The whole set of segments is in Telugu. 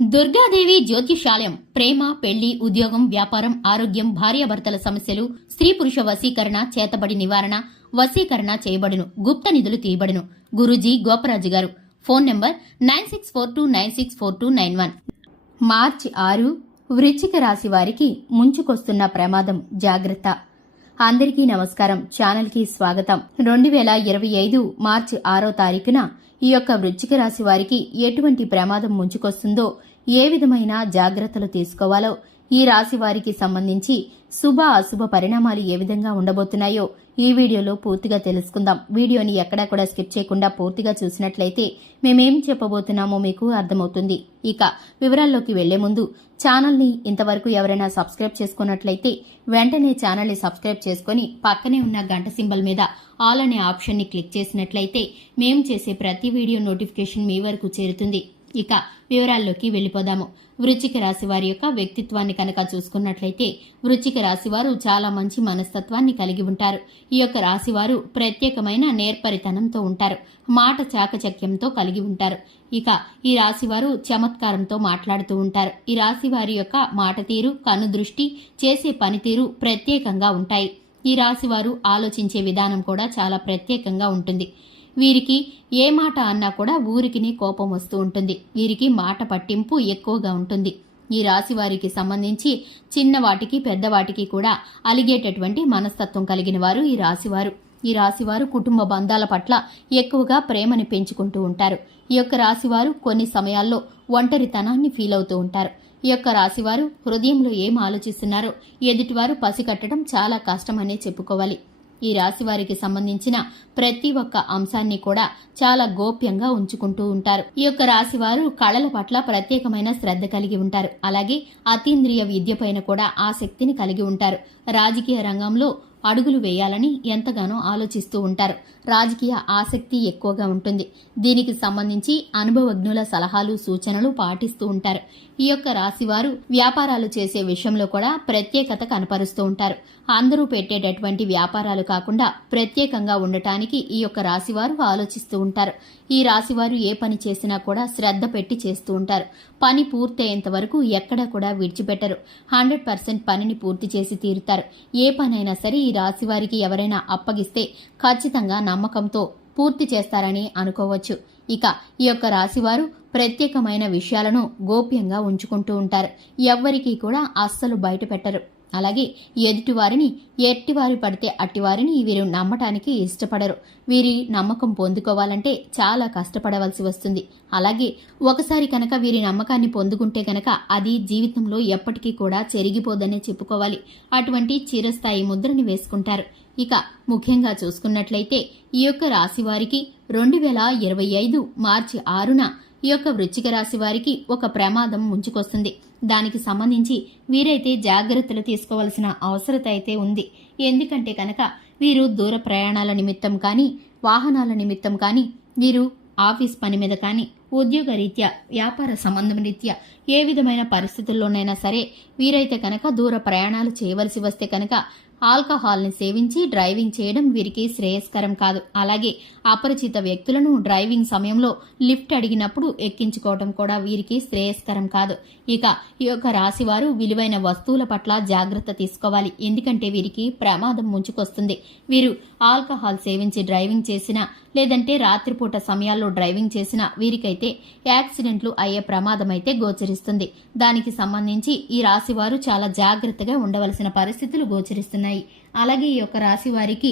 దుర్గాదేవి జ్యోతిషాలయం ప్రేమ, పెళ్లి, ఉద్యోగం, వ్యాపారం, ఆరోగ్యం, భార్యాభర్తల సమస్యలు, స్త్రీ పురుష వశీకరణ, చేతబడి నివారణ, వశీకరణ చేయబడును, గుప్త నిధులు తీయబడును. గురూజీ గోపరాజు గారు. Phone number 9642964291. మార్చి 6 వృశ్చిక రాశి వారికి ముంచుకొస్తున్న ప్రమాదం, జాగ్రత్త. అందరికీ నమస్కారం. ఛానల్కి స్వాగతం. 2025 మార్చి 6వ తారీఖున ఈ యొక్క వృశ్చిక రాశి వారికి ఎటువంటి ప్రమాదం ముంచుకొస్తుందో, ఏ విధమైన జాగ్రత్తలు తీసుకోవాలో, ఈ రాశి వారికి సంబంధించి శుభ అశుభ పరిణామాలు ఏ విధంగా ఉండబోతున్నాయో ఈ వీడియోలో పూర్తిగా తెలుసుకుందాం. వీడియోని ఎక్కడా కూడా స్కిప్ చేయకుండా పూర్తిగా చూసినట్లయితే మేమేం చెప్పబోతున్నామో మీకు అర్థమవుతుంది. ఇక వివరాల్లోకి వెళ్లే ముందు ఛానల్ని ఇంతవరకు ఎవరైనా సబ్స్క్రైబ్ చేసుకున్నట్లయితే వెంటనే ఛానల్ని సబ్స్క్రైబ్ చేసుకుని పక్కనే ఉన్న గంట సింబల్ మీద ఆల్ అనే ఆప్షన్ని క్లిక్ చేసినట్లయితే మేము చేసే ప్రతి వీడియో నోటిఫికేషన్ మీ వరకు చేరుతుంది. ఇక వివరాల్లోకి వెళ్లిపోదాము. వృశ్చిక రాశి వారి యొక్క వ్యక్తిత్వాన్ని కనుక చూసుకున్నట్లయితే వృశ్చిక రాశి వారు చాలా మంచి మనస్తత్వాన్ని కలిగి ఉంటారు. ఈ యొక్క రాశి వారు ప్రత్యేకమైన నేర్పరితనంతో ఉంటారు. మాట చాకచక్యంతో కలిగి ఉంటారు. ఇక ఈ రాశి వారు చమత్కారంతో మాట్లాడుతూ ఉంటారు. ఈ రాశి వారి యొక్క మాట తీరు, కన్ను దృష్టి, చేసే పనితీరు ప్రత్యేకంగా ఉంటాయి. ఈ రాశి వారు ఆలోచించే విధానం కూడా చాలా ప్రత్యేకంగా ఉంటుంది. వీరికి ఏ మాట అన్నా కూడా ఊరికినే కోపం వస్తూ ఉంటుంది. వీరికి మాట పట్టింపు ఎక్కువగా ఉంటుంది. ఈ రాశి వారికి సంబంధించి చిన్నవాటికి పెద్దవాటికి కూడా అలిగేటటువంటి మనస్తత్వం కలిగిన వారు ఈ రాశివారు. ఈ రాశివారు కుటుంబ బంధాల పట్ల ఎక్కువగా ప్రేమని పెంచుకుంటూ ఉంటారు. ఈ యొక్క రాశివారు కొన్ని సమయాల్లో ఒంటరితనాన్ని ఫీల్ అవుతూ ఉంటారు. ఈ యొక్క రాశివారు హృదయంలో ఏం ఆలోచిస్తున్నారో ఎదుటివారు పసిగట్టడం చాలా కష్టమనే చెప్పుకోవాలి. ఈ రాశి వారికి సంబంధించిన ప్రతి ఒక్క అంశాన్ని కూడా చాలా గోప్యంగా ఉంచుకుంటూ ఉంటారు. ఈ యొక్క రాశి వారు కళల పట్ల ప్రత్యేకమైన శ్రద్ధ కలిగి ఉంటారు. అలాగే అతీంద్రియ విద్య పైన కూడా ఆసక్తిని కలిగి ఉంటారు. రాజకీయ రంగంలో అడుగులు వేయాలని ఎంతగానో ఆలోచిస్తూ ఉంటారు. రాజకీయ ఆసక్తి ఎక్కువగా ఉంటుంది. దీనికి సంబంధించి అనుభవజ్ఞుల సలహాలు, సూచనలు పాటిస్తూ ఉంటారు. ఈ యొక్క రాశివారు వ్యాపారాలు చేసే విషయంలో కూడా ప్రత్యేకత కనపరుస్తూ ఉంటారు. అందరూ పెట్టేటటువంటి వ్యాపారాలు కాకుండా ప్రత్యేకంగా ఉండటానికి ఈ యొక్క రాశివారు ఆలోచిస్తూ ఉంటారు. ఈ రాశివారు ఏ పని చేసినా కూడా శ్రద్ధ పెట్టి చేస్తూ ఉంటారు. పని పూర్తయ్యేంత వరకు ఎక్కడా కూడా విడిచిపెట్టరు. 100% పనిని పూర్తి చేసి తీరుతారు. ఏ పనైనా సరే ఈ రాశివారికి ఎవరైనా అప్పగిస్తే ఖచ్చితంగా నమ్మకంతో పూర్తి చేస్తారని అనుకోవచ్చు. ఇక ఈ యొక్క రాశివారు ప్రత్యేకమైన విషయాలను గోప్యంగా ఉంచుకుంటూ ఉంటారు. ఎవ్వరికీ కూడా అస్సలు బయట పెట్టరు. అలాగే ఎదుటివారిని ఎట్టివారి పడితే అట్టివారిని వీరు నమ్మటానికి ఇష్టపడరు. వీరి నమ్మకం పొందుకోవాలంటే చాలా కష్టపడవలసి వస్తుంది. అలాగే ఒకసారి కనుక వీరి నమ్మకాన్ని పొందుకుంటే కనుక అది జీవితంలో ఎప్పటికీ కూడా చెరిగిపోదనే చెప్పుకోవాలి. అటువంటి చిరస్థాయి ముద్రని వేసుకుంటారు. ఇక ముఖ్యంగా చూసుకున్నట్లయితే ఈ యొక్క రాశి వారికి 2025 మార్చి 6న ఈ యొక్క వృశ్చిక రాశి వారికి ఒక ప్రమాదం ముంచుకొస్తుంది. దానికి సంబంధించి వీరైతే జాగ్రత్తలు తీసుకోవాల్సిన అవసరత అయితే ఉంది. ఎందుకంటే కనుక వీరు దూర ప్రయాణాల నిమిత్తం కానీ, వాహనాల నిమిత్తం కానీ, వీరు ఆఫీస్ పని మీద కానీ, ఉద్యోగ రీత్యా, వ్యాపార సంబంధం రీత్యా ఏ విధమైన పరిస్థితుల్లోనైనా సరే వీరైతే కనుక దూర ప్రయాణాలు చేయవలసి వస్తే కనుక ఆల్కహాల్ని సేవించి డ్రైవింగ్ చేయడం వీరికి శ్రేయస్కరం కాదు. అలాగే అపరిచిత వ్యక్తులను డ్రైవింగ్ సమయంలో లిఫ్ట్ అడిగినప్పుడు ఎక్కించుకోవడం కూడా వీరికి శ్రేయస్కరం కాదు. ఇక ఈ యొక్క రాశివారు విలువైన వస్తువుల పట్ల జాగ్రత్త తీసుకోవాలి. ఎందుకంటే వీరికి ప్రమాదం ముంచుకొస్తుంది. వీరు ఆల్కహాల్ సేవించి డ్రైవింగ్ చేసినా, లేదంటే రాత్రిపూట సమయాల్లో డ్రైవింగ్ చేసినా వీరికైతే యాక్సిడెంట్లు అయ్యే ప్రమాదం అయితే గోచరిస్తుంది. దానికి సంబంధించి ఈ రాశివారు చాలా జాగ్రత్తగా ఉండవలసిన పరిస్థితులు గోచరిస్తున్నాయి. అలాగే ఈ యొక్క రాశి వారికి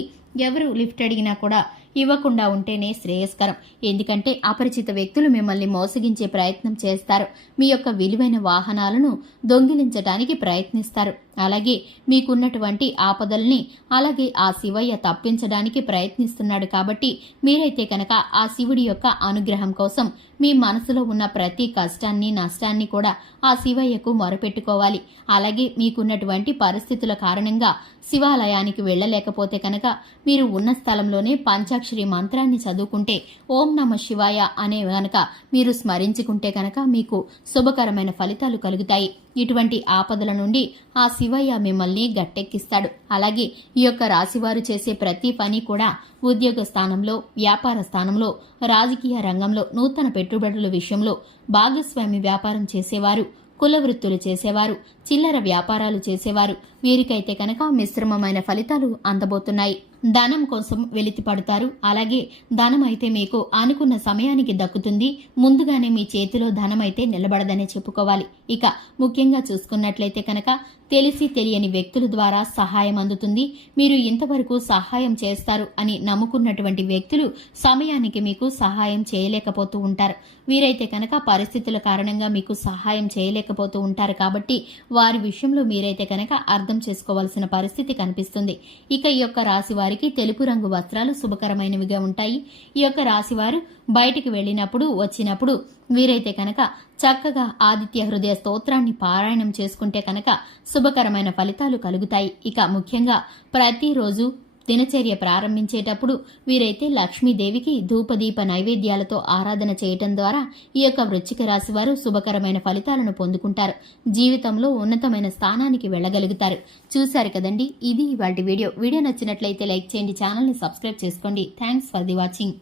ఎవరు లిఫ్ట్ అడిగినా కూడా ఇవ్వకుండా ఉంటేనే శ్రేయస్కరం. ఎందుకంటే అపరిచిత వ్యక్తులు మిమ్మల్ని మోసగించే ప్రయత్నం చేస్తారు. మీ యొక్క విలువైన వాహనాలను దొంగిలించడానికి ప్రయత్నిస్తారు. అలాగే మీకున్నటువంటి ఆపదల్ని అలాగే ఆ శివయ్య తప్పించడానికి ప్రయత్నిస్తున్నాడు. కాబట్టి మీరైతే కనుక ఆ శివుడి యొక్క అనుగ్రహం కోసం మీ మనసులో ఉన్న ప్రతి కష్టాన్ని, నష్టాన్ని కూడా ఆ శివయ్యకు మొరపెట్టుకోవాలి. అలాగే మీకున్నటువంటి పరిస్థితుల కారణంగా శివాలయానికి వెళ్ళలేకపోతే కనుక మీరు ఉన్న స్థలంలోనే పంచాక్షరి మంత్రాన్ని చదువుకుంటే, ఓం నమ శివాయ అనే గనక మీరు స్మరించుకుంటే కనుక మీకు శుభకరమైన ఫలితాలు కలుగుతాయి. ఇటువంటి ఆపదల నుండి ఆ శివయ్య మిమ్మల్ని గట్టెక్కిస్తాడు. అలాగే ఈ యొక్క రాశివారు చేసే ప్రతి పని కూడా ఉద్యోగ స్థానంలో, వ్యాపార స్థానంలో, రాజకీయ రంగంలో, నూతన పెట్టుబడుల విషయంలో భాగస్వామి వ్యాపారం చేసేవారు, కుల వృత్తులు చేసేవారు, చిల్లర వ్యాపారాలు చేసేవారు వీరికైతే కనుక మిశ్రమమైన ఫలితాలు అందబోతున్నాయి. ధనం కోసం వెలితి పడతారు. అలాగే ధనం అయితే మీకు అనుకున్న సమయానికి దక్కుతుంది. ముందుగానే మీ చేతిలో ధనం అయితే నిలబడదనే చెప్పుకోవాలి. ఇక ముఖ్యంగా చూసుకున్నట్లయితే కనుక తెలిసి తెలియని వ్యక్తుల ద్వారా సహాయం అందుతుంది. మీరు ఇంతవరకు సహాయం చేస్తారు అని నమ్ముకున్నటువంటి వ్యక్తులు సమయానికి మీకు సహాయం చేయలేకపోతూ ఉంటారు. వీరైతే కనుక పరిస్థితుల కారణంగా మీకు సహాయం చేయలేకపోతూ ఉంటారు కాబట్టి వారి విషయంలో మీరైతే కనుక అర్థం చేసుకోవాల్సిన పరిస్థితి కనిపిస్తుంది. ఇక ఈ యొక్క రాశి వారికి తెలుపు రంగు వస్త్రాలు శుభకరమైనవిగా ఉంటాయి. ఈ యొక్క రాశివారు బయటికి వెళ్ళినప్పుడు వచ్చినప్పుడు వీరైతే కనుక చక్కగా ఆదిత్య హృదయ స్తోత్రాన్ని పారాయణం చేసుకుంటే కనుక శుభకరమైన ఫలితాలు కలుగుతాయి. ఇక ముఖ్యంగా ప్రతిరోజు దినచర్య ప్రారంభించేటప్పుడు వీరైతే లక్ష్మీదేవికి ధూపదీప నైవేద్యాలతో ఆరాధన చేయటం ద్వారా ఈ యొక్క వృశ్చిక రాశి వారు శుభకరమైన ఫలితాలను పొందుకుంటారు. జీవితంలో ఉన్నతమైన స్థానానికి వెళ్ళగలుగుతారు. చూశారు కదండి, ఇది ఇవాల్టి వీడియో నచ్చినట్లయితే లైక్ చేయండి, ఛానల్ని సబ్స్క్రైబ్ చేసుకోండి. Thanks for the watching.